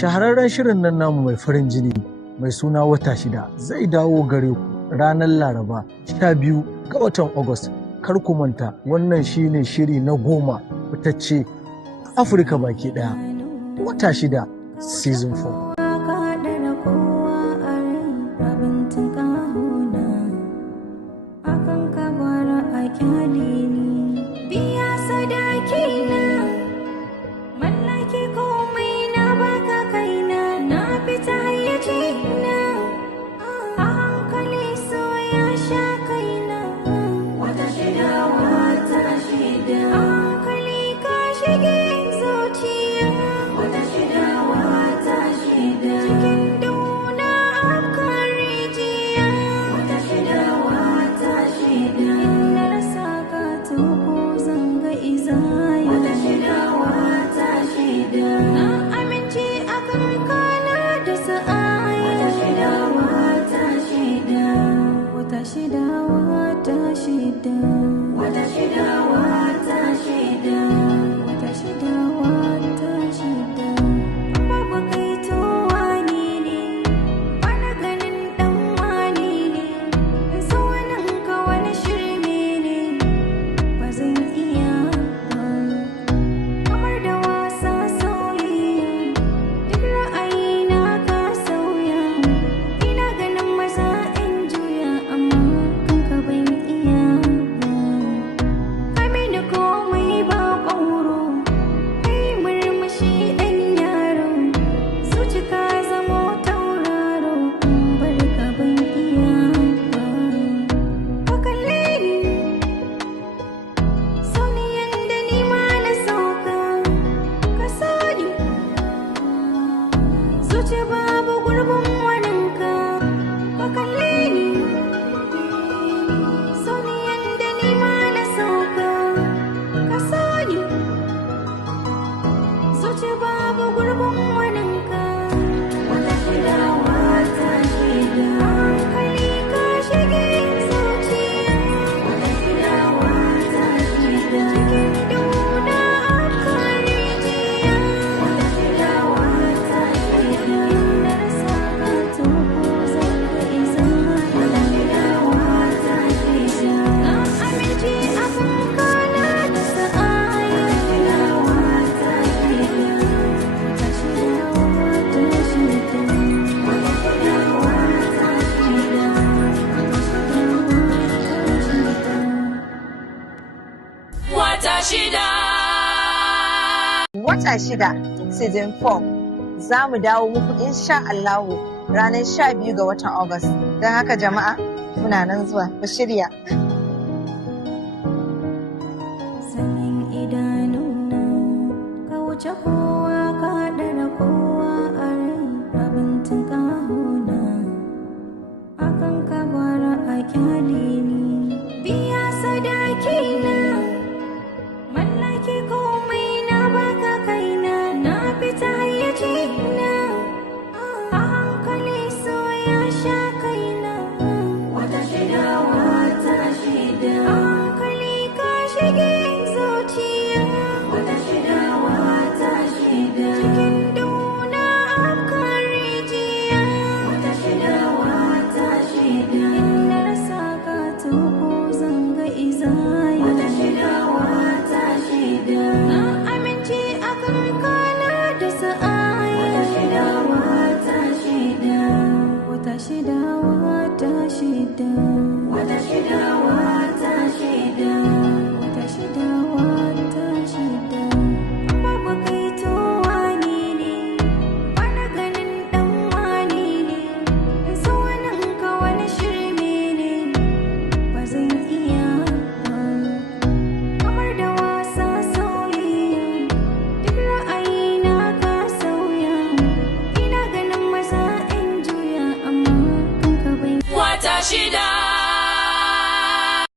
Shahararren shirin nan namu mai farin jini mai suna wata shida zai dawo gare ku ranar Laraba 12 ga watan Agusta. Kar ku manta wannan shine shiri na 10 fitacce Afirka baki daya. Wata shida season 4. Wata shida season 4 za mu dawo muku insha Allahu ranar 12 ga watan August. Don haka jama'a muna nan zuwa ku shirya. Sanin idanuna ka wuce